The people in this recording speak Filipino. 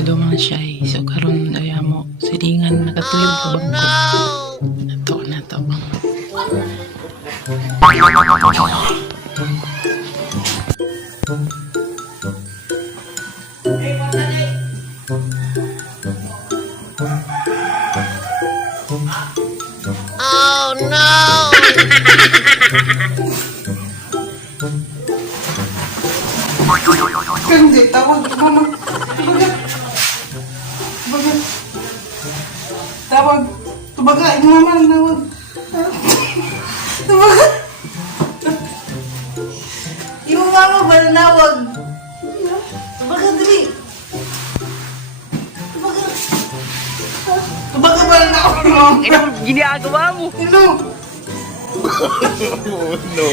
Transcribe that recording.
Dalo mga siya eh. So karon ay mo silingan nakatuyog ka bang ko. Nato. Oh no! Hindi, tawag mama. Tawag. Tubaga, ino mama, tawag. Tubaga. Ino mama ba nawag? Tubaga, dali. Tubaga. Tubaga ba nawag? Anong ginagawa mo? Ino. No.